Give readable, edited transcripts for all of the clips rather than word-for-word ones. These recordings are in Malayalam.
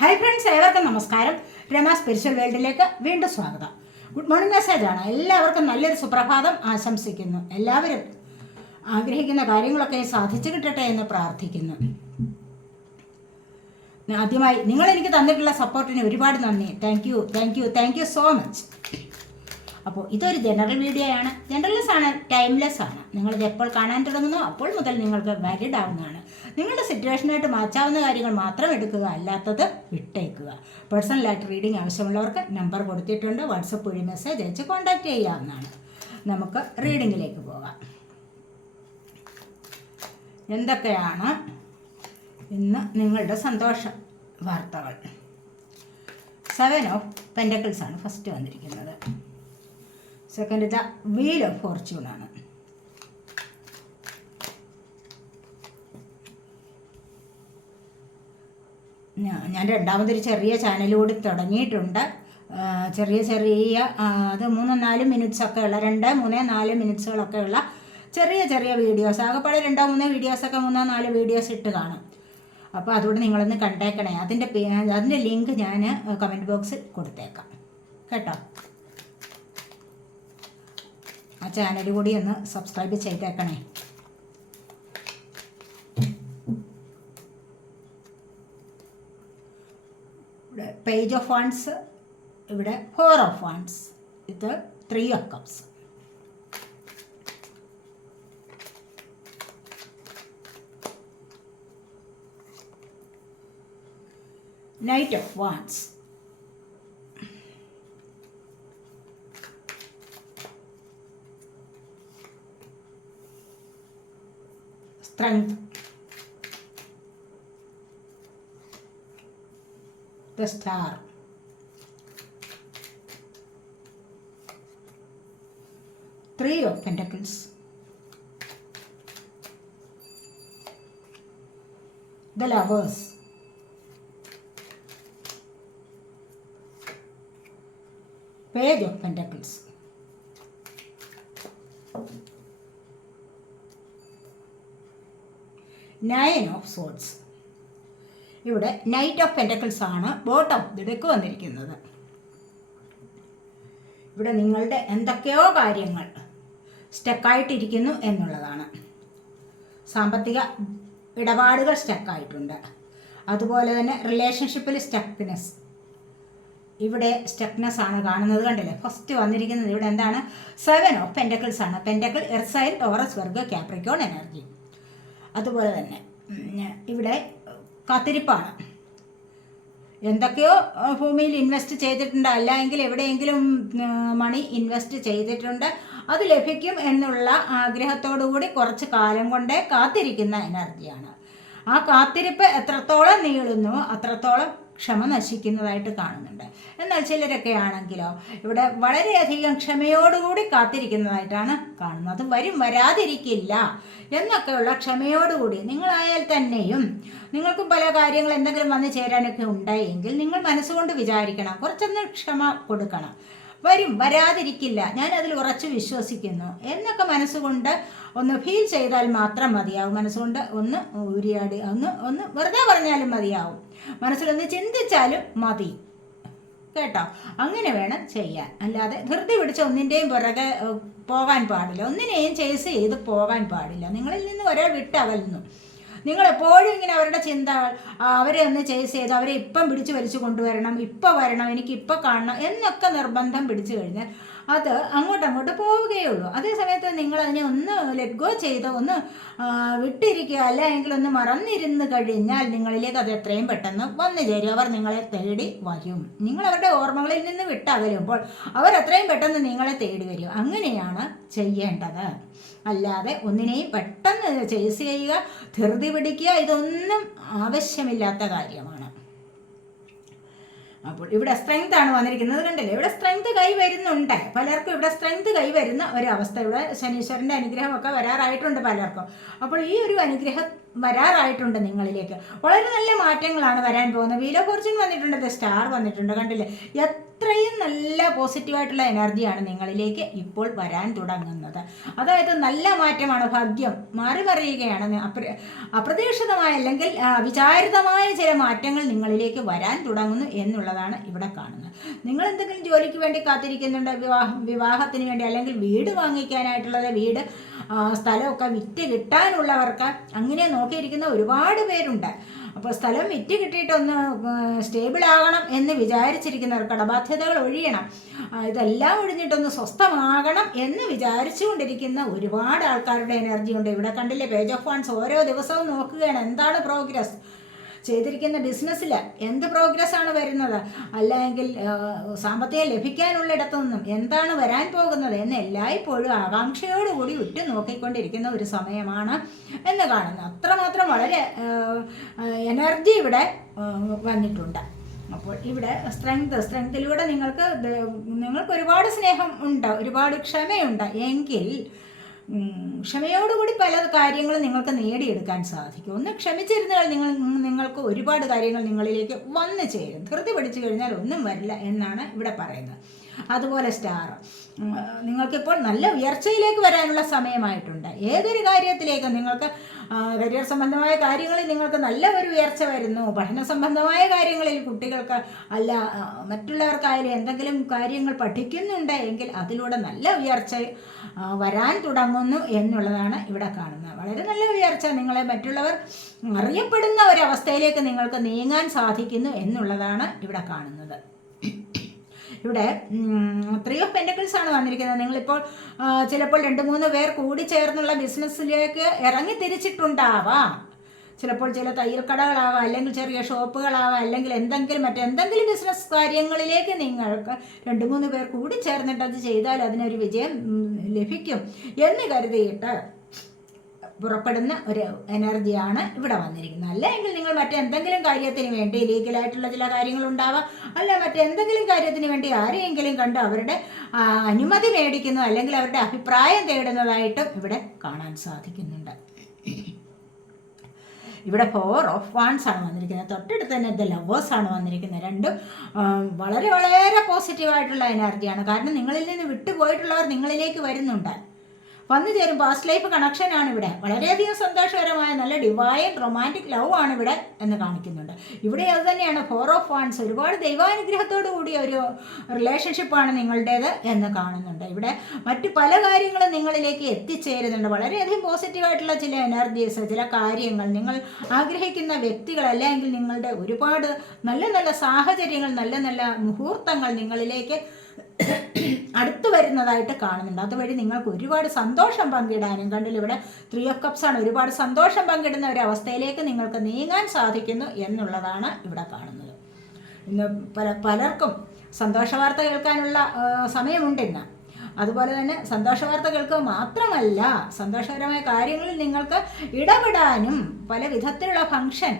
ഹായ് ഫ്രണ്ട്സ്, ഏവർക്കും നമസ്കാരം. രമ സ്പിരിച്വൽ വേൾഡിലേക്ക് വീണ്ടും സ്വാഗതം. ഗുഡ് മോർണിംഗ് മെസ്സേജാണ്. എല്ലാവർക്കും നല്ലൊരു സുപ്രഭാതം ആശംസിക്കുന്നു. എല്ലാവരും ആഗ്രഹിക്കുന്ന കാര്യങ്ങളൊക്കെ സാധിച്ചു കിട്ടട്ടെ എന്ന് പ്രാർത്ഥിക്കുന്നു. ആദ്യമായി നിങ്ങൾ എനിക്ക് തന്നിട്ടുള്ള സപ്പോർട്ടിന് ഒരുപാട് നന്ദി. Thank you so much. അപ്പോൾ ഇതൊരു ജനറൽ വീഡിയോ ആണ്. ജനറൽലെസ് ആണ്, ടൈംലെസ് ആണ്. നിങ്ങളിത് എപ്പോൾ കാണാൻ തുടങ്ങുന്നോ അപ്പോൾ മുതൽ നിങ്ങൾക്ക് വാലിഡ് ആവുന്നതാണ്. നിങ്ങളുടെ സിറ്റുവേഷനായിട്ട് മാറ്റാവുന്ന കാര്യങ്ങൾ മാത്രം എടുക്കുക, അല്ലാത്തത് വിട്ടേക്കുക. പേഴ്സണലായിട്ട് റീഡിംഗ് ആവശ്യമുള്ളവർക്ക് നമ്പർ കൊടുത്തിട്ടുണ്ട്. വാട്സപ്പ് വഴി മെസ്സേജ് അയച്ച് കോൺടാക്റ്റ് ചെയ്യാവുന്നതാണ്. നമുക്ക് റീഡിങ്ങിലേക്ക് പോകാം. എന്തൊക്കെയാണ് ഇന്ന് നിങ്ങളുടെ സന്തോഷ വാർത്തകൾ? 7 ഓഫ് പെൻറ്റക്കിൾസ് ആണ് ഫസ്റ്റ് വന്നിരിക്കുന്നത്. Second the wheel of Fortune ആണ്. ഞാൻ രണ്ടാമതൊരു ചെറിയ ചാനൽ കൂടി തുടങ്ങിയിട്ടുണ്ട്. ചെറിയ അത് 3-4 മിനിറ്റ്സൊക്കെ ഉള്ള 2-3-4 മിനിറ്റ്സുകളൊക്കെ ഉള്ള ചെറിയ വീഡിയോസ്. ആകെപ്പാടെ 2-3 വീഡിയോസൊക്കെ 3-4 വീഡിയോസ് ഇട്ട് കാണും. അപ്പോൾ അതുകൊണ്ട് നിങ്ങളൊന്ന് കണ്ടേക്കണേ. അതിൻ്റെ ലിങ്ക് ഞാൻ കമൻറ്റ് ബോക്സിൽ കൊടുത്തേക്കാം കേട്ടോ. ആ ചാനൽ കൂടി ഒന്ന് സബ്സ്ക്രൈബ് ചെയ്തേക്കണേ. ഇവിടെ പേജ് ഓഫ് വൺസ്, ഇവിടെ 4 ഓഫ് വൺസ്, ഇത് 3 of cups. Knight of wands, strength, the star, 3 of pentacles, the lovers, page of pentacles, 9 of swords. ഇവിടെ നൈറ്റ് ഓഫ് പെൻറ്റക്കിൾസ് ആണ് ബോട്ടം ഓഫ് ദി ഡെക്ക് വന്നിരിക്കുന്നത്. ഇവിടെ നിങ്ങളുടെ എന്തൊക്കെയോ കാര്യങ്ങൾ സ്റ്റക്കായിട്ടിരിക്കുന്നു എന്നുള്ളതാണ്. സാമ്പത്തിക ഇടപാടുകൾ സ്റ്റക്കായിട്ടുണ്ട്. അതുപോലെ തന്നെ റിലേഷൻഷിപ്പിൽ സ്റ്റക്നെസ്. ഇവിടെ സ്റ്റക്നെസ് ആണ് കാണുന്നത്, കണ്ടില്ലേ? ഫസ്റ്റ് വന്നിരിക്കുന്നത് ഇവിടെ എന്താണ്? 7 ഓഫ് പെൻറ്റക്കിൾസ് ആണ്. Pentacle, earth sign, Taurus, Virgo, Capricorn energy. അതുപോലെ തന്നെ ഇവിടെ കാത്തിരിപ്പാണ്. എന്തൊക്കെയോ ഭൂമിയിൽ ഇൻവെസ്റ്റ് ചെയ്തിട്ടുണ്ട്, അല്ലെങ്കിൽ എവിടെയെങ്കിലും മണി ഇൻവെസ്റ്റ് ചെയ്തിട്ടുണ്ട്, അത് ലഭിക്കും എന്നുള്ള ആഗ്രഹത്തോടു കൂടി കുറച്ച് കാലം കൊണ്ടേ കാത്തിരിക്കുന്ന എനർജിയാണ്. ആ കാത്തിരിപ്പ് എത്രത്തോളം നീളുന്നുവോ അത്രത്തോളം ക്ഷമ നശിക്കുന്നതായിട്ട് കാണുന്നുണ്ട്. എന്നാൽ ചിലരൊക്കെ ആണെങ്കിലോ ഇവിടെ വളരെയധികം ക്ഷമയോടുകൂടി കാത്തിരിക്കുന്നതായിട്ടാണ് കാണുന്നത്. അത് വരാതിരിക്കില്ല എന്നൊക്കെയുള്ള ക്ഷമയോടുകൂടി നിങ്ങളായാൽ തന്നെയും നിങ്ങൾക്കും പല കാര്യങ്ങൾ എന്തെങ്കിലും വന്നു ചേരാനൊക്കെ ഉണ്ടായെങ്കിൽ നിങ്ങൾ മനസ്സുകൊണ്ട് വിചാരിക്കണം, കുറച്ചൊന്ന് ക്ഷമ കൊടുക്കണം. വരാതിരിക്കില്ല, ഞാനതിൽ ഉറച്ചു വിശ്വസിക്കുന്നു എന്നൊക്കെ മനസ്സുകൊണ്ട് ഒന്ന് ഫീൽ ചെയ്താൽ മാത്രം മതിയാവും. മനസ്സുകൊണ്ട് ഒന്ന് ഊരിയാടി ഒന്ന് വെറുതെ പറഞ്ഞാലും മതിയാവും, മനസ്സിലൊന്ന് ചിന്തിച്ചാലും മതി കേട്ടോ. അങ്ങനെ വേണം ചെയ്യാൻ. അല്ലാതെ ധൃതി പിടിച്ച് ഒന്നിൻ്റെയും പുറകെ പോകാൻ പാടില്ല, ഒന്നിനെയും ചേസ് ചെയ്ത് പോകാൻ പാടില്ല. നിങ്ങളിൽ നിന്ന് ഒരാൾ വിട്ടകലുന്നു. നിങ്ങളെപ്പോഴും ഇങ്ങനെ അവരുടെ ചിന്തകൾ, അവരെ ഒന്ന് ചേസ് ചെയ്ത് അവരെ ഇപ്പം പിടിച്ച് വലിച്ചു കൊണ്ടുവരണം, ഇപ്പം വരണം, എനിക്കിപ്പം കാണണം എന്നൊക്കെ നിർബന്ധം പിടിച്ചു കഴിഞ്ഞാൽ അത് അങ്ങോട്ട് പോവുകയുള്ളൂ. അതേസമയത്ത് നിങ്ങളതിനെ ഒന്ന് ലെറ്റ് ഗോ ചെയ്ത് ഒന്ന് വിട്ടിരിക്കുക, അല്ലെങ്കിൽ ഒന്ന് മറന്നിരുന്ന് കഴിഞ്ഞാൽ നിങ്ങളിലേക്ക് അത് എത്രയും പെട്ടെന്ന് വന്നു ചേരും. അവർ നിങ്ങളെ തേടി വരും. നിങ്ങൾ അവരുടെ ഓർമ്മകളിൽ നിന്ന് വിട്ടകലുമ്പോൾ അവർ എത്രയും പെട്ടെന്ന് നിങ്ങളെ തേടി വരും. അങ്ങനെയാണ് ചെയ്യേണ്ടത്. അല്ലാതെ ഒന്നിനെയും പെട്ടെന്ന് ചേസ് ചെയ്യുക, ധൃതി പിടിക്കുക, ഇതൊന്നും ആവശ്യമില്ലാത്ത കാര്യമാണ്. അപ്പോൾ ഇവിടെ സ്ട്രെങ്ത് ആണ് വന്നിരിക്കുന്നത്, കണ്ടില്ലേ? ഇവിടെ സ്ട്രെങ്ത് കൈവരുന്നുണ്ട് പലർക്കും. ഇവിടെ സ്ട്രെങ്ത് കൈവരുന്ന ഒരവസ്ഥ. ഇവിടെ ശനീശ്വരൻ്റെ അനുഗ്രഹമൊക്കെ വരാറായിട്ടുണ്ട് പലർക്കും. അപ്പോൾ ഈ ഒരു അനുഗ്രഹം വരാറായിട്ടുണ്ട് നിങ്ങളിലേക്ക്. വളരെ നല്ല മാറ്റങ്ങളാണ് വരാൻ പോകുന്നത്. വീൽ ഓഫ് ഫോർച്യൂൺ വന്നിട്ടുണ്ട്, സ്റ്റാർ വന്നിട്ടുണ്ട്, കണ്ടില്ലേ? എത്രയും നല്ല പോസിറ്റീവായിട്ടുള്ള എനർജിയാണ് നിങ്ങളിലേക്ക് ഇപ്പോൾ വരാൻ തുടങ്ങുന്നത്. അതായത് നല്ല മാറ്റമാണ്, ഭാഗ്യം മാറി മറിയുകയാണ്. അപ്രതീക്ഷിതമായ അല്ലെങ്കിൽ വിചാരിതമായ ചില മാറ്റങ്ങൾ നിങ്ങളിലേക്ക് വരാൻ തുടങ്ങുന്നു എന്നുള്ളതാണ് ഇവിടെ കാണുന്നത്. നിങ്ങൾ എന്തെങ്കിലും ജോലിക്ക് വേണ്ടി കാത്തിരിക്കുന്നുണ്ട്, വിവാഹത്തിന് വേണ്ടി, അല്ലെങ്കിൽ വീട് വാങ്ങിക്കാനായിട്ടുള്ളത്, വീട് സ്ഥലമൊക്കെ വിറ്റ് കിട്ടാനുള്ളവർക്ക് അങ്ങനെ നോക്കിയിരിക്കുന്ന ഒരുപാട് പേരുണ്ട്. അപ്പോൾ സ്ഥലം വിറ്റ് കിട്ടിയിട്ടൊന്ന് സ്റ്റേബിൾ ആകണം എന്ന് വിചാരിച്ചിരിക്കുന്നവർ, കടബാധ്യതകൾ ഒഴിയണം, ഇതെല്ലാം ഒഴിഞ്ഞിട്ടൊന്ന് സ്വസ്ഥമാകണം എന്ന് വിചാരിച്ചുകൊണ്ടിരിക്കുന്ന ഒരുപാട് ആൾക്കാരുടെ എനർജി ഉണ്ട്. ഇവിടെ കണ്ടില്ലേ, പേജ് ഓഫ് വാൻസ്. ഓരോ ദിവസവും നോക്കുകയാണ് എന്താണ് പ്രോഗ്രസ് ചെയ്തിരിക്കുന്ന ബിസിനസ്സിൽ, എന്ത് പ്രോഗ്രസ് ആണ് വരുന്നത്, അല്ലെങ്കിൽ സാമ്പത്തികം ലഭിക്കാനുള്ളിടത്തു നിന്നും എന്താണ് വരാൻ പോകുന്നത് എന്ന് എല്ലായ്പ്പോഴും ആകാംക്ഷയോടുകൂടി ഉറ്റു നോക്കിക്കൊണ്ടിരിക്കുന്ന ഒരു സമയമാണ് എന്ന് കാണുന്നു. അത്രമാത്രം വളരെ എനർജി ഇവിടെ വന്നിട്ടുണ്ട്. അപ്പോൾ ഇവിടെ സ്ട്രെങ്തിലൂടെ നിങ്ങൾക്ക് ഒരുപാട് സ്നേഹം ഉണ്ട്, ഒരുപാട് ക്ഷമയുണ്ട്. എങ്കിൽ ക്ഷമയോടുകൂടി പല കാര്യങ്ങളും നിങ്ങൾക്ക് നേടിയെടുക്കാൻ സാധിക്കും. ഒന്ന് ക്ഷമിച്ചിരുന്നാൽ നിങ്ങൾക്ക് ഒരുപാട് കാര്യങ്ങൾ നിങ്ങളിലേക്ക് വന്നു ചേരും. ധൃതി പിടിച്ചു കഴിഞ്ഞാൽ ഒന്നും വരില്ല എന്നാണ് ഇവിടെ പറയുന്നത്. അതുപോലെ സ്റ്റാർ, നിങ്ങൾക്കിപ്പോൾ നല്ല ഉയർച്ചയിലേക്ക് വരാനുള്ള സമയമായിട്ടുണ്ട്. ഏതൊരു കാര്യത്തിലേക്കും നിങ്ങൾക്ക് കരിയർ സംബന്ധമായ കാര്യങ്ങളിൽ നിങ്ങൾക്ക് നല്ല ഒരു ഉയർച്ച വരുന്നു. പഠന സംബന്ധമായ കാര്യങ്ങളിൽ കുട്ടികൾക്ക് അല്ല മറ്റുള്ളവർക്കായാലും എന്തെങ്കിലും കാര്യങ്ങൾ പഠിക്കുന്നുണ്ട് എങ്കിൽ അതിലൂടെ നല്ല ഉയർച്ച വരാൻ തുടങ്ങുന്നു എന്നുള്ളതാണ് ഇവിടെ കാണുന്നത്. വളരെ നല്ല ഉയർച്ച, നിങ്ങളെ മറ്റുള്ളവർ അറിയപ്പെടുന്ന ഒരവസ്ഥയിലേക്ക് നിങ്ങൾക്ക് നീങ്ങാൻ സാധിക്കുന്നു എന്നുള്ളതാണ് ഇവിടെ കാണുന്നത്. ഇവിടെ 3 ഓഫ് പെൻറ്റക്കിൾസ് ആണ് വന്നിരിക്കുന്നത്. നിങ്ങളിപ്പോൾ ചിലപ്പോൾ 2-3 പേർ കൂടി ചേർന്നുള്ള ബിസിനസ്സിലേക്ക് ഇറങ്ങി തിരിച്ചിട്ടുണ്ടാവാം. ചിലപ്പോൾ ചില തയ്യൽ കടകളാവാം, അല്ലെങ്കിൽ ചെറിയ ഷോപ്പുകളാവാം, അല്ലെങ്കിൽ മറ്റെന്തെങ്കിലും ബിസിനസ് കാര്യങ്ങളിലേക്ക് നിങ്ങൾക്ക് 2-3 പേർ കൂടി ചേർന്നിട്ട് അത് ചെയ്താൽ അതിനൊരു വിജയം ലഭിക്കും എന്ന് കരുതിയിട്ട് പുറപ്പെടുന്ന ഒരു എനർജിയാണ് ഇവിടെ വന്നിരിക്കുന്നത്. അല്ലെങ്കിൽ നിങ്ങൾ മറ്റെന്തെങ്കിലും കാര്യത്തിന് വേണ്ടി ലീഗലായിട്ടുള്ള ചില കാര്യങ്ങളുണ്ടാവാം, അല്ല മറ്റെന്തെങ്കിലും കാര്യത്തിന് വേണ്ടി ആരെയെങ്കിലും കണ്ട് അവരുടെ അനുമതി മേടിക്കുന്നു, അല്ലെങ്കിൽ അവരുടെ അഭിപ്രായം തേടുന്നതായിട്ടും ഇവിടെ കാണാൻ സാധിക്കുന്നുണ്ട്. ഇവിടെ 4 ഓഫ് വാൻസ് ആണ് വന്നിരിക്കുന്നത്. തൊട്ടടുത്ത് തന്നെ ദ ലവേഴ്സ് ആണ് വന്നിരിക്കുന്നത്. രണ്ടും വളരെ വളരെ പോസിറ്റീവായിട്ടുള്ള എനർജിയാണ്. കാരണം നിങ്ങളിൽ നിന്ന് വിട്ടുപോയിട്ടുള്ളവർ നിങ്ങളിലേക്ക് വരുന്നുണ്ട്, വന്നു ചേരും. പാസ്റ്റ് ലൈഫ് കണക്ഷനാണ് ഇവിടെ. വളരെയധികം സന്തോഷകരമായ നല്ല ഡിവൈൻ റൊമാൻറ്റിക് ലവ് ആണ് ഇവിടെ എന്ന് കാണിക്കുന്നുണ്ട്. ഇവിടെ അത് തന്നെയാണ് 4 ഓഫ് വാൻസ്. ഒരുപാട് ദൈവാനുഗ്രഹത്തോടു കൂടിയ ഒരു റിലേഷൻഷിപ്പാണ് നിങ്ങളുടേത് എന്ന് കാണുന്നുണ്ട്. ഇവിടെ മറ്റു പല കാര്യങ്ങളും നിങ്ങളിലേക്ക് എത്തിച്ചേരുന്നുണ്ട്. വളരെയധികം പോസിറ്റീവായിട്ടുള്ള ചില എനർജീസ്, ചില കാര്യങ്ങൾ, നിങ്ങൾ ആഗ്രഹിക്കുന്ന വ്യക്തികൾ, അല്ലെങ്കിൽ നിങ്ങളുടെ ഒരുപാട് നല്ല നല്ല സാഹചര്യങ്ങൾ, നല്ല നല്ല മുഹൂർത്തങ്ങൾ നിങ്ങളിലേക്ക് അടുത്ത് വരുന്നതായിട്ട് കാണുന്നുണ്ട്. അതുവഴി നിങ്ങൾക്ക് ഒരുപാട് സന്തോഷം പങ്കിടാനും, കണ്ടില്ല ഇവിടെ 3 ഓഫ് കപ്സ് ആണ്. ഒരുപാട് സന്തോഷം പങ്കിടുന്ന ഒരു അവസ്ഥയിലേക്ക് നിങ്ങൾക്ക് നീങ്ങാൻ സാധിക്കുന്നു എന്നുള്ളതാണ് ഇവിടെ കാണുന്നത്. ഇന്ന് പലർക്കും സന്തോഷവാർത്ത കേൾക്കാനുള്ള സമയമുണ്ട് ഇന്ന്. അതുപോലെ തന്നെ സന്തോഷവാർത്ത കേൾക്കുക മാത്രമല്ല, സന്തോഷകരമായ കാര്യങ്ങളിൽ നിങ്ങൾക്ക് ഇടപെടാനും പല വിധത്തിലുള്ള ഫംഗ്ഷൻ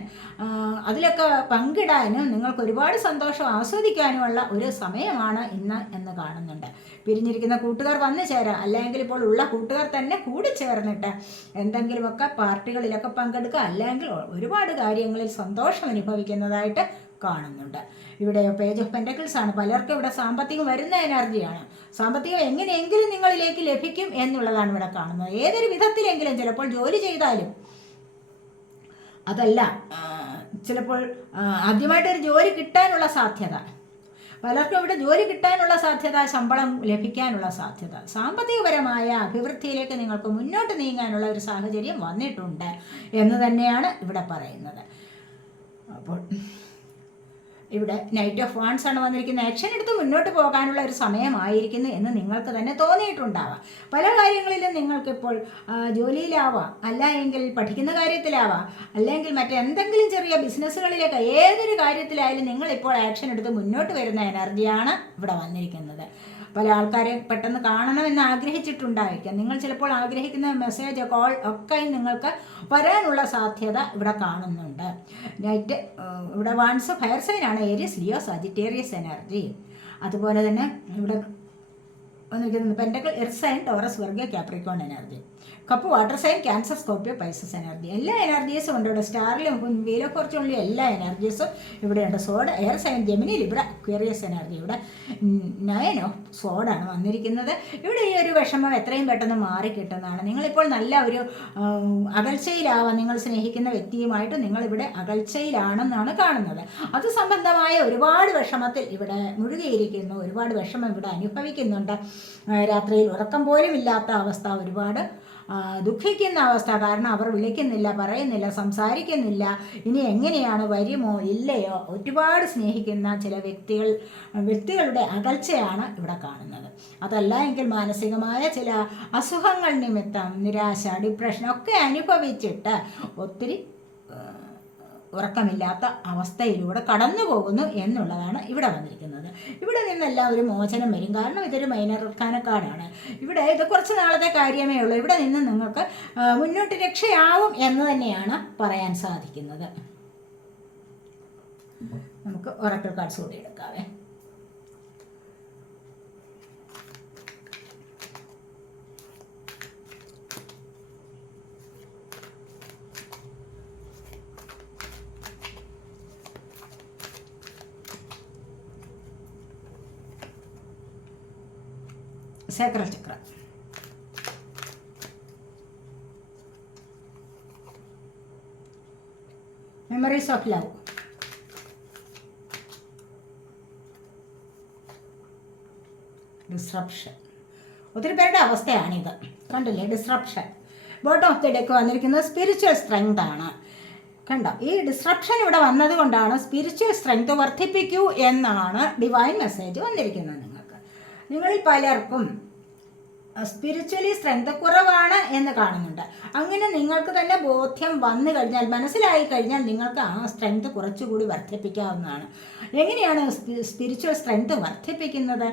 അതിലൊക്കെ പങ്കിടാനും നിങ്ങൾക്ക് ഒരുപാട് സന്തോഷം ആസ്വദിക്കാനുമുള്ള ഒരു സമയമാണ് ഇന്ന് എന്ന് കാണുന്നുണ്ട്. പിരിഞ്ഞിരിക്കുന്ന കൂട്ടുകാർ വന്നു ചേരാം, അല്ലെങ്കിൽ ഇപ്പോൾ ഉള്ള കൂട്ടുകാർ തന്നെ കൂടി ചേർന്നിട്ട് എന്തെങ്കിലുമൊക്കെ പാർട്ടികളിലൊക്കെ പങ്കെടുക്കുക, അല്ലെങ്കിൽ ഒരുപാട് കാര്യങ്ങളിൽ സന്തോഷം അനുഭവിക്കുന്നതായിട്ട് കാണുന്നുണ്ട്. ഇവിടെ പേജ് ഓഫ് പെൻറ്റക്കിൾസ് ആണ്. പലർക്കും ഇവിടെ സാമ്പത്തികം വരുന്ന എനർജിയാണ്. സാമ്പത്തികം എങ്ങനെയെങ്കിലും നിങ്ങളിലേക്ക് ലഭിക്കും എന്നുള്ളതാണ് ഇവിടെ കാണുന്നത്. ഏതൊരു വിധത്തിലെങ്കിലും, ചിലപ്പോൾ ജോലി ചെയ്താലും, അതല്ല ചിലപ്പോൾ ആദ്യമായിട്ടൊരു ജോലി കിട്ടാനുള്ള സാധ്യത, പലർക്കും ഇവിടെ ജോലി കിട്ടാനുള്ള സാധ്യത, ശമ്പളം ലഭിക്കാനുള്ള സാധ്യത, സാമ്പത്തികപരമായ അഭിവൃദ്ധിയിലേക്ക് നിങ്ങൾക്ക് മുന്നോട്ട് നീങ്ങാനുള്ള ഒരു സാഹചര്യം വന്നിട്ടുണ്ട് എന്ന് തന്നെയാണ് ഇവിടെ പറയുന്നത്. അപ്പോൾ ഇവിടെ നൈറ്റ് ഓഫ് വാൻസ് ആണ് വന്നിരിക്കുന്നത്. ആക്ഷൻ എടുത്ത് മുന്നോട്ട് പോകാനുള്ള ഒരു സമയമായിരിക്കുന്നു എന്ന് നിങ്ങൾക്ക് തന്നെ തോന്നിയിട്ടുണ്ടാവാം. പല കാര്യങ്ങളിലും നിങ്ങൾക്കിപ്പോൾ ജോലിയിലാവാം, അല്ല എങ്കിൽ പഠിക്കുന്ന കാര്യത്തിലാവാം, അല്ലെങ്കിൽ മറ്റെന്തെങ്കിലും ചെറിയ ബിസിനസ്സുകളിലേക്ക്, ഏതൊരു കാര്യത്തിലായാലും നിങ്ങളിപ്പോൾ ആക്ഷൻ എടുത്ത് മുന്നോട്ട് വരുന്ന എനർജിയാണ് ഇവിടെ വന്നിരിക്കുന്നത്. പല ആൾക്കാരെ പെട്ടെന്ന് കാണണമെന്ന് ആഗ്രഹിച്ചിട്ടുണ്ടായിരിക്കാം. നിങ്ങൾ ചിലപ്പോൾ ആഗ്രഹിക്കുന്ന മെസ്സേജ്, കോൾ ഒക്കെ നിങ്ങൾക്ക് വരാനുള്ള സാധ്യത ഇവിടെ കാണുന്നുണ്ട്. നൈറ്റ് ഇവിടെ വാൻസ് ഫയർ സൈനാണ്, ഏരിയസ്, ലിയോ, സജിറ്റേറിയസ് എനർജി. അതുപോലെ തന്നെ ഇവിടെ വന്നിരിക്കുന്നത് pentacle, earth sign, Taurus, Virgo, Capricorn energy. Cup water sign, cancer, Scorpio, Pisces energy. എല്ലാ എനർജീസും ഉണ്ട് ഇവിടെ. സ്റ്റാറിലും വീലോ കുറച്ചുള്ള എല്ലാ എനർജീസും ഇവിടെയുണ്ട്. Sword, air sign, Gemini, Libra, Aquarius energy. ഇവിടെ 9 ഓഫ് സോഡാണ് വന്നിരിക്കുന്നത്. ഇവിടെ ഈ ഒരു വിഷമം എത്രയും പെട്ടെന്ന് മാറിക്കിട്ടുന്നതാണ്. നിങ്ങളിപ്പോൾ നല്ല ഒരു അകൽച്ചയിലാവാം. നിങ്ങൾ സ്നേഹിക്കുന്ന വ്യക്തിയുമായിട്ട് നിങ്ങളിവിടെ അകൽച്ചയിലാണെന്നാണ് കാണുന്നത്. അത് സംബന്ധമായ ഒരുപാട് വിഷമത്തിൽ ഇവിടെ മുഴുകിയിരിക്കുന്നു. ഒരുപാട് വിഷമം ഇവിടെ അനുഭവിക്കുന്നുണ്ട്. രാത്രിയിൽ ഉറക്കം പോലും ഇല്ലാത്ത അവസ്ഥ, ഒരുപാട് ദുഃഖിക്കുന്ന അവസ്ഥ. കാരണം അവർ വിളിക്കുന്നില്ല, പറയുന്നില്ല, സംസാരിക്കുന്നില്ല. ഇനി എങ്ങനെയാണ്, വരുമോ ഇല്ലയോ? ഒരുപാട് സ്നേഹിക്കുന്ന ചില വ്യക്തികളുടെ അകൽച്ചയാണ് ഇവിടെ കാണുന്നത്. അതല്ല എങ്കിൽ മാനസികമായ ചില അസുഖങ്ങൾ നിമിത്തം നിരാശ, ഡിപ്രഷൻ ഒക്കെ അനുഭവിച്ചിട്ട് ഒത്തിരി ഉറക്കമില്ലാത്ത അവസ്ഥയിലൂടെ കടന്നു പോകുന്നു എന്നുള്ളതാണ് ഇവിടെ വന്നിരിക്കുന്നത്. ഇവിടെ നിന്നെല്ലാം ഒരു മോചനം വരും. കാരണം ഇതൊരു മൈനർ കാനക്കാടാണ്. ഇവിടെ ഇത് കുറച്ച് നാളത്തെ കാര്യമേ ഉള്ളൂ. ഇവിടെ നിന്ന് നിങ്ങൾക്ക് മുന്നോട്ട് രക്ഷയാവും എന്ന് തന്നെയാണ് പറയാൻ സാധിക്കുന്നത്. നമുക്ക് ഒറക്കിൾ കാർഡ്സ് കൂടി എടുക്കാവേ. Sacral chakra, memories of love, disruption. ഒത്തിരി പേരുടെ അവസ്ഥയാണിത്. കണ്ടില്ലേ, disruption. Bottom of the deck വന്നിരിക്കുന്നത് സ്പിരിച്വൽ സ്ട്രെങ്ത് ആണ്. കണ്ടോ, ഈ ഡിസ്റപ്ഷൻ ഇവിടെ വന്നത് കൊണ്ടാണ് സ്പിരിച്വൽ സ്ട്രെങ്ത് വർദ്ധിപ്പിക്കൂ എന്നാണ് ഡിവൈൻ മെസ്സേജ് വന്നിരിക്കുന്നത്. നിങ്ങളിൽ പലർക്കും സ്പിരിച്വലി സ്ട്രെങ്ത് കുറവാണ് എന്ന് കാണുന്നുണ്ട്. അങ്ങനെ നിങ്ങൾക്ക് തന്നെ ബോധ്യം വന്നു കഴിഞ്ഞാൽ, മനസ്സിലായി കഴിഞ്ഞാൽ നിങ്ങൾക്ക് ആ സ്ട്രെങ്ത് കുറച്ചുകൂടി വർദ്ധിപ്പിക്കാവുന്നതാണ്. എങ്ങനെയാണ് സ്പിരിച്വൽ സ്ട്രെങ്ത് വർദ്ധിപ്പിക്കുന്നത്?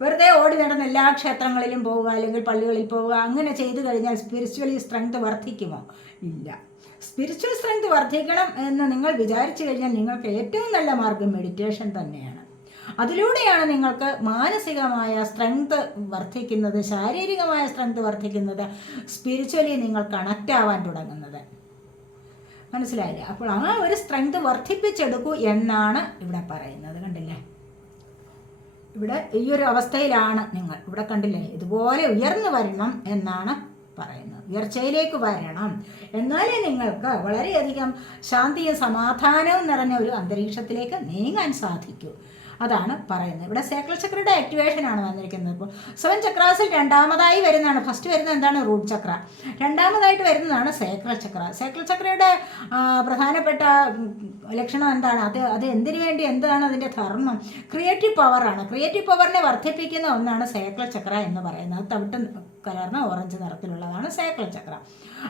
വെറുതെ ഓടി നടന്ന് എല്ലാ ക്ഷേത്രങ്ങളിലും പോവുക, അല്ലെങ്കിൽ പള്ളികളിൽ പോവുക, അങ്ങനെ ചെയ്തു കഴിഞ്ഞാൽ സ്പിരിച്വലി സ്ട്രെങ്ത് വർദ്ധിക്കുമോ? ഇല്ല. സ്പിരിച്വൽ സ്ട്രെങ്ത് വർദ്ധിക്കണം എന്ന് നിങ്ങൾ വിചാരിച്ചു കഴിഞ്ഞാൽ നിങ്ങൾക്ക് ഏറ്റവും നല്ല മാർഗം മെഡിറ്റേഷൻ തന്നെയാണ്. അതിലൂടെയാണ് നിങ്ങൾക്ക് മാനസികമായ സ്ട്രെങ്ത് വർദ്ധിക്കുന്നത്, ശാരീരികമായ സ്ട്രെങ്ത് വർദ്ധിക്കുന്നത്, സ്പിരിച്വലി നിങ്ങൾ കണക്റ്റ് ആവാൻ തുടങ്ങുന്നത്. മനസ്സിലായില്ലേ? അപ്പോൾ ആ ഒരു സ്ട്രെങ്ത് വർദ്ധിപ്പിച്ചെടുക്കൂ എന്നാണ് ഇവിടെ പറയുന്നത്. കണ്ടില്ലേ, ഇവിടെ ഈ ഒരു അവസ്ഥയിലാണ് നിങ്ങൾ. ഇവിടെ കണ്ടില്ലേ, ഇതുപോലെ ഉയർന്നു വരണം എന്നാണ് പറയുന്നത്. ഉയർച്ചയിലേക്ക് വരണം, എന്നാലേ നിങ്ങൾക്ക് വളരെയധികം ശാന്തിയും സമാധാനവും നിറഞ്ഞ ഒരു അന്തരീക്ഷത്തിലേക്ക് നീങ്ങാൻ സാധിക്കൂ. അതാണ് പറയുന്നത്. ഇവിടെ സേക്രൽ ചക്രയുടെ ആക്ടിവേഷൻ ആണ് വന്നിരിക്കുന്നത്. ഇപ്പോൾ 7 ചക്രാസിൽ രണ്ടാമതായി വരുന്നതാണ്. ഫസ്റ്റ് വരുന്നത് എന്താണ്? റൂട്ട് ചക്ര. രണ്ടാമതായിട്ട് വരുന്നതാണ് സേക്രൽ ചക്ര. സേക്രൽ ചക്രയുടെ പ്രധാനപ്പെട്ട ലക്ഷണം എന്താണ്? അത് എന്തിനു വേണ്ടി, എന്താണ് അതിൻ്റെ ധർമ്മം? ക്രിയേറ്റീവ് പവറാണ്. ക്രിയേറ്റീവ് പവറിനെ വർദ്ധിപ്പിക്കുന്ന ഒന്നാണ് സേക്രൽ ചക്ര എന്ന് പറയുന്നത്. തവിട്ട് കലർന്ന ഓറഞ്ച് നിറത്തിലുള്ളതാണ് സേക്രൽ ചക്ര.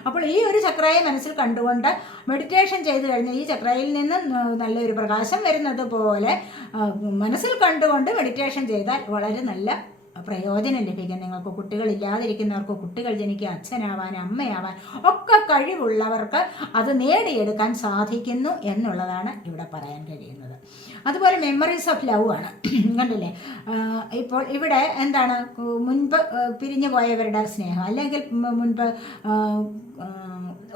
അപ്പോൾ ഈ ഒരു ചക്രയെ മനസ്സിൽ കണ്ടുകൊണ്ട് മെഡിറ്റേഷൻ ചെയ്തു കഴിഞ്ഞാൽ ഈ ചക്രയിൽ നിന്ന് നല്ലൊരു പ്രകാശം വരുന്നത് പോലെ മനസ്സിൽ കണ്ടുകൊണ്ട് മെഡിറ്റേഷൻ ചെയ്താൽ വളരെ നല്ല പ്രയോജനം ലഭിക്കും. നിങ്ങൾക്ക് കുട്ടികളില്ലാതിരിക്കുന്നവർക്ക് കുട്ടികൾ ജനിക്കുക, അച്ഛനാവാൻ, അമ്മയാവാൻ ഒക്കെ കഴിവുള്ളവർക്ക് അത് നേടിയെടുക്കാൻ സാധിക്കുന്നു എന്നുള്ളതാണ് ഇവിടെ പറയാൻ കഴിയുന്നത്. അതുപോലെ മെമ്മറീസ് ഓഫ് ലവ് ആണ്. കണ്ടില്ലേ, ഇപ്പോൾ ഇവിടെ എന്താണ്? മുൻപ് പിരിഞ്ഞു പോയവരുടെ സ്നേഹം, അല്ലെങ്കിൽ മുൻപ്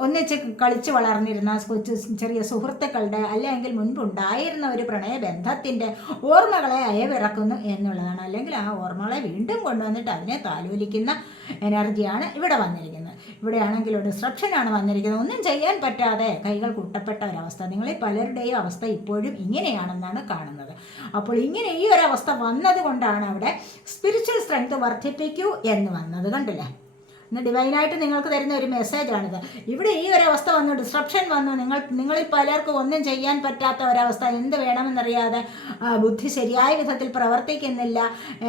ഒന്നിച്ച് കളിച്ച് വളർന്നിരുന്ന ചെറിയ സുഹൃത്തുക്കളുടെ, അല്ലെങ്കിൽ മുൻപുണ്ടായിരുന്ന ഒരു പ്രണയബന്ധത്തിൻ്റെ ഓർമ്മകളെ അയവിറക്കുന്നു എന്നുള്ളതാണ്. അല്ലെങ്കിൽ ആ ഓർമ്മകളെ വീണ്ടും കൊണ്ടുവന്നിട്ട് അതിനെ താലോലിക്കുന്ന എനർജിയാണ് ഇവിടെ വന്നിരിക്കുന്നത്. ഇവിടെയാണെങ്കിൽ ഒരു ഡിസ്ട്രപ്ഷനാണ് വന്നിരിക്കുന്നത്. ഒന്നും ചെയ്യാൻ പറ്റാതെ കൈകൾ കൂട്ടപ്പെട്ട ഒരവസ്ഥ. നിങ്ങളിൽ പലരുടെയും അവസ്ഥ ഇപ്പോഴും ഇങ്ങനെയാണെന്നാണ് കാണുന്നത്. അപ്പോൾ ഇങ്ങനെ ഈ ഒരു അവസ്ഥ വന്നത് കൊണ്ടാണ് അവിടെ സ്പിരിച്വൽ സ്ട്രെങ്ത് വർദ്ധിപ്പിക്കൂ എന്ന് വന്നത്. കണ്ടില്ലേ, ഇന്ന് ഡിവൈനായിട്ട് നിങ്ങൾക്ക് തരുന്ന ഒരു മെസ്സേജാണിത്. ഇവിടെ ഈ ഒരവസ്ഥ വന്നു, ഡിസ്ട്രപ്ഷൻ വന്നു, നിങ്ങളിൽ പലർക്കും ഒന്നും ചെയ്യാൻ പറ്റാത്ത ഒരവസ്ഥ, എന്ത് വേണമെന്നറിയാതെ, ബുദ്ധി ശരിയായ വിധത്തിൽ പ്രവർത്തിക്കുന്നില്ല,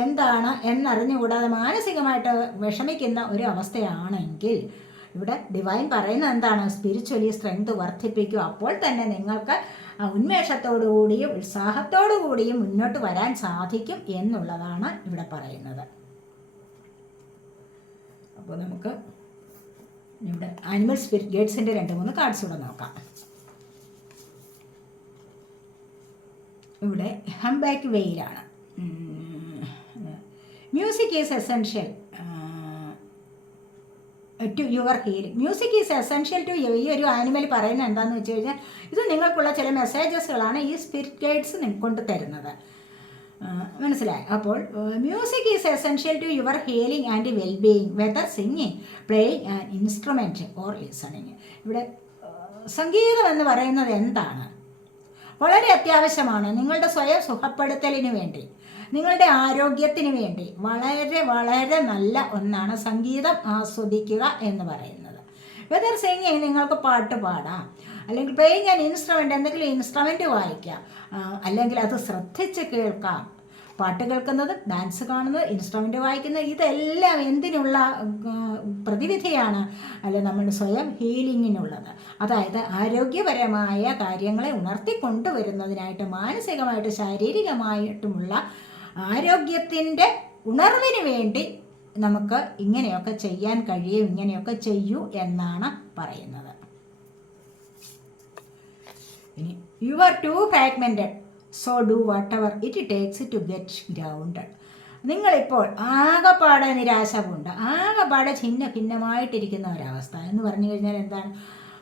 എന്താണ് എന്നറിഞ്ഞുകൂടാതെ മാനസികമായിട്ട് വിഷമിക്കുന്ന ഒരു അവസ്ഥയാണെങ്കിൽ ഇവിടെ ഡിവൈൻ പറയുന്നത് എന്താണ്? സ്പിരിച്വലി സ്ട്രെങ്ത് വർദ്ധിപ്പിക്കുക. അപ്പോൾ തന്നെ നിങ്ങൾക്ക് ഉന്മേഷത്തോടു കൂടിയും ഉത്സാഹത്തോടു കൂടിയും മുന്നോട്ട് വരാൻ സാധിക്കും എന്നുള്ളതാണ് ഇവിടെ പറയുന്നത്. അപ്പോൾ നമുക്ക് ഇവിടെ ആനിമൽ സ്പിരിറ്റ് ഗൈഡ്സിൻ്റെ 2-3 കാർഡ്സ് കൂടെ നോക്കാം. ഇവിടെ ഹംബാക്ക് വെയിലാണ്. Music is essential. To your healing. Music is essential to ഈ ഒരു ആനിമൽ പറയുന്നത് എന്താണെന്ന് വെച്ച് കഴിഞ്ഞാൽ ഇത് നിങ്ങൾക്കുള്ള ചില മെസ്സേജസുകളാണ് ഈ സ്പിരിറ്റ് ഗൈഡ്സ് കൊണ്ട് തരുന്നത്. മനസ്സിലായി? അപ്പോൾ music is essential to your healing and wellbeing whether singing, playing an instrument or listening. ഇവിടെ സംഗീതം എന്ന് പറയുന്നത് എന്താണ്? വളരെ അത്യാവശ്യമാണ്. നിങ്ങളുടെ സ്വയം സുഖപ്പെടുത്തലിന് വേണ്ടി, നിങ്ങളുടെ ആരോഗ്യത്തിന് വേണ്ടി വളരെ വളരെ നല്ല ഒന്നാണ് സംഗീതം ആസ്വദിക്കുക എന്ന് പറയുന്നത്. വെദർ സിംഗിങ്, നിങ്ങൾക്ക് പാട്ട് പാടാം, അല്ലെങ്കിൽ പ്ലേയിങ് ആൻ ഇൻസ്ട്രുമെൻ്റ്, എന്തെങ്കിലും ഇൻസ്ട്രുമെൻ്റ് വായിക്കാം, അല്ലെങ്കിൽ അത് ശ്രദ്ധിച്ച് കേൾക്കാം. പാട്ട് കേൾക്കുന്നത്, ഡാൻസ് കാണുന്നത്, ഇൻസ്ട്രുമെൻ്റ് വായിക്കുന്നത്, ഇതെല്ലാം എന്തിനുള്ള പ്രതിവിധിയാണ്? അല്ല, നമ്മുടെ സ്വയം ഹീലിങ്ങിനുള്ളത്. അതായത് ആരോഗ്യപരമായ കാര്യങ്ങളെ ഉണർത്തിക്കൊണ്ടുവരുന്നതിനായിട്ട്, മാനസികമായിട്ട് ശാരീരികമായിട്ടുമുള്ള ആരോഗ്യത്തിൻ്റെ ഉണർവിന് വേണ്ടി നമുക്ക് ഇങ്ങനെയൊക്കെ ചെയ്യാൻ കഴിയും, ഇങ്ങനെയൊക്കെ ചെയ്യൂ എന്നാണ് പറയുന്നത്. ഇനി you are too fragmented, so do whatever it takes to get grounded. നിങ്ങളിപ്പോൾ ആകെപ്പാടെ നിരാശവുണ്ട്, ആകെപ്പാടെ ഛിന്ന ഭിന്നമായിട്ടിരിക്കുന്ന ഒരവസ്ഥ എന്ന് പറഞ്ഞു കഴിഞ്ഞാൽ എന്താണ്?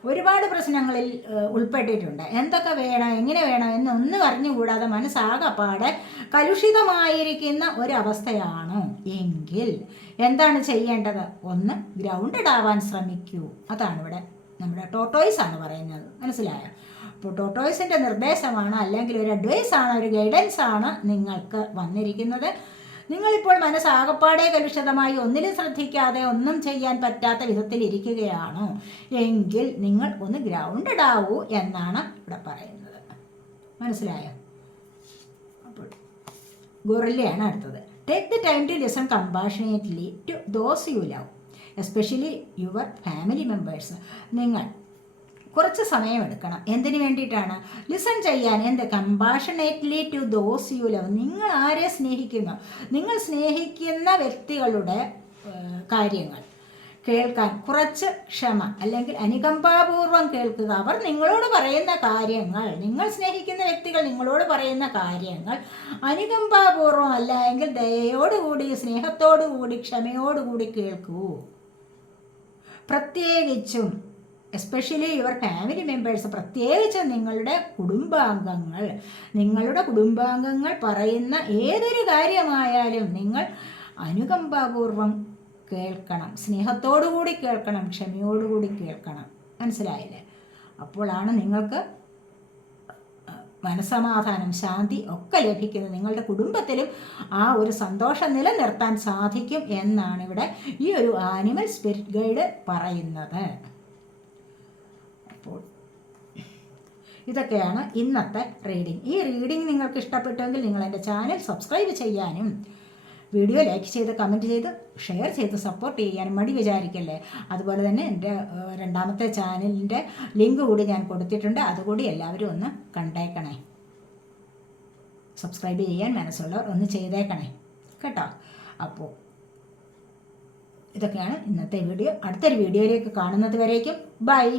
ഒരുപാട് പ്രശ്നങ്ങളിൽ ഉൾപ്പെട്ടിട്ടുണ്ട്. എന്തൊക്കെ വേണം, എങ്ങനെ വേണം എന്നൊന്നും അറിഞ്ഞുകൂടാതെ മനസ്സാകെപ്പാടെ കലുഷിതമായിരിക്കുന്ന ഒരവസ്ഥയാണോ എങ്കിൽ എന്താണ് ചെയ്യേണ്ടത്? ഒന്ന്, ഗ്രൗണ്ടഡ് ആവാൻ ശ്രമിക്കൂ. അതാണ് ഇവിടെ നമ്മുടെ ടോട്ടോയ്സ് ആണ് പറയുന്നത്. മനസ്സിലായോ? അപ്പോൾ ടോട്ടോയ്സിൻ്റെ നിർദ്ദേശമാണ്, അല്ലെങ്കിൽ ഒരു അഡ്വൈസാണ്, ഒരു ഗൈഡൻസ് ആണ് നിങ്ങൾക്ക് വന്നിരിക്കുന്നത്. നിങ്ങളിപ്പോൾ മനസ്സാകപ്പാടെ കലുഷിതമായി ഒന്നിലും ശ്രദ്ധിക്കാതെ ഒന്നും ചെയ്യാൻ പറ്റാത്ത വിധത്തിൽ ഇരിക്കുകയാണോ എങ്കിൽ നിങ്ങൾ ഒന്ന് ഗ്രൗണ്ടഡ് ആവൂ എന്നാണ് ഇവിടെ പറയുന്നത്. മനസ്സിലായോ? അപ്പോൾ ഗൊറില്ലയാണ് അടുത്തത്. Take the time to listen compassionately to those you love, especially your family members. നിങ്ങൾ കുറച്ച് സമയമെടുക്കണം. എന്തിനു വേണ്ടിയിട്ടാണ്? ലിസൺ ചെയ്യാൻ. എന്ത്? Compassionately to those you love. നിങ്ങൾ ആരെ സ്നേഹിക്കുന്നു, നിങ്ങൾ സ്നേഹിക്കുന്ന വ്യക്തികളുടെ കാര്യങ്ങൾ കേൾക്കാൻ കുറച്ച് ക്ഷമ, അല്ലെങ്കിൽ അനുകമ്പാപൂർവം കേൾക്കുക. അവർ നിങ്ങളോട് പറയുന്ന കാര്യങ്ങൾ, നിങ്ങൾ സ്നേഹിക്കുന്ന വ്യക്തികൾ നിങ്ങളോട് പറയുന്ന കാര്യങ്ങൾ അനുകമ്പാപൂർവം അല്ല എങ്കിൽ ദയോടുകൂടി, സ്നേഹത്തോടുകൂടി, ക്ഷമയോടുകൂടി കേൾക്കൂ. പ്രത്യേകിച്ചും എസ്പെഷ്യലി യുവർ ഫാമിലി മെമ്പേഴ്സ്, പ്രത്യേകിച്ച് നിങ്ങളുടെ കുടുംബാംഗങ്ങൾ പറയുന്ന ഏതൊരു കാര്യമായാലും നിങ്ങൾ അനുകമ്പാപൂർവം കേൾക്കണം, സ്നേഹത്തോടുകൂടി കേൾക്കണം, ക്ഷമയോടുകൂടി കേൾക്കണം. മനസ്സിലായില്ലേ? അപ്പോഴാണ് നിങ്ങൾക്ക് മനസ്സമാധാനം, ശാന്തി ഒക്കെ ലഭിക്കുന്നത്. നിങ്ങളുടെ കുടുംബത്തിലും ആ ഒരു സന്തോഷം നിലനിർത്താൻ സാധിക്കും എന്നാണ് ഇവിടെ ഈ ഒരു ആനിമൽ സ്പിരിറ്റ് ഗൈഡ് പറയുന്നത്. അപ്പോൾ ഇതൊക്കെയാണ് ഇന്നത്തെ റീഡിംഗ്. ഈ റീഡിംഗ് നിങ്ങൾക്ക് ഇഷ്ടപ്പെട്ടുവെങ്കിൽ നിങ്ങൾ എൻ്റെ ചാനൽ സബ്സ്ക്രൈബ് ചെയ്യാനും വീഡിയോ ലൈക്ക് ചെയ്ത് കമൻറ്റ് ചെയ്ത് ഷെയർ ചെയ്ത് സപ്പോർട്ട് ചെയ്യാനും മടി വിചാരിക്കല്ലേ. അതുപോലെ തന്നെ എൻ്റെ രണ്ടാമത്തെ ചാനലിൻ്റെ ലിങ്ക് കൂടി ഞാൻ കൊടുത്തിട്ടുണ്ട്, അതുകൂടി എല്ലാവരും ഒന്ന് കണ്ടേക്കണേ. സബ്സ്ക്രൈബ് ചെയ്യാൻ മനസ്സുള്ളവർ ഒന്ന് ചെയ്തേക്കണേ കേട്ടോ. അപ്പോൾ ഇതൊക്കെയാണ് ഇന്നത്തെ വീഡിയോ. അടുത്തൊരു വീഡിയോയിലേക്ക് കാണുന്നത് വരേക്കും ബൈ.